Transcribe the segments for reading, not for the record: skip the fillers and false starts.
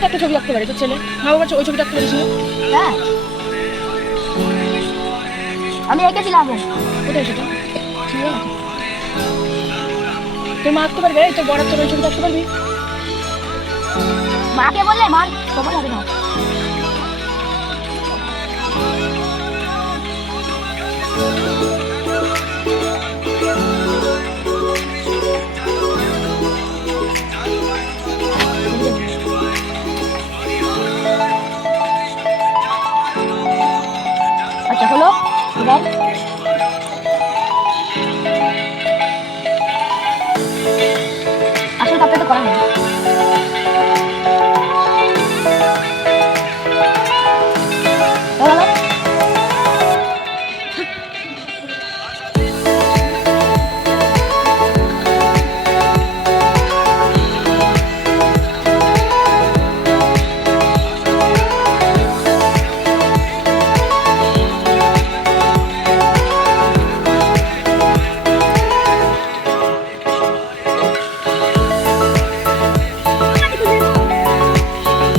তো একটা ছবি আঁকতে পারে তোর ছেলে, মা বাবার ওই ছবিটা আঁকতে পারিস না? হ্যাঁ আমি এঁকেছিলাম। কোথায় সেটা? তোর মা আঁকতে পারবে? তোর বড় তোর ওই ছবিটা আঁকতে পারবি? মাকে বললে মার খবর হবে না। আচ্ছা হলো এবার আসলে তারপরে তো করা হয়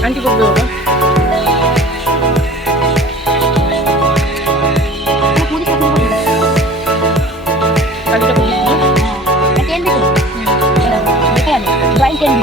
আন্টি করবে বাবা। বাকিটা করবি না? Drawing ten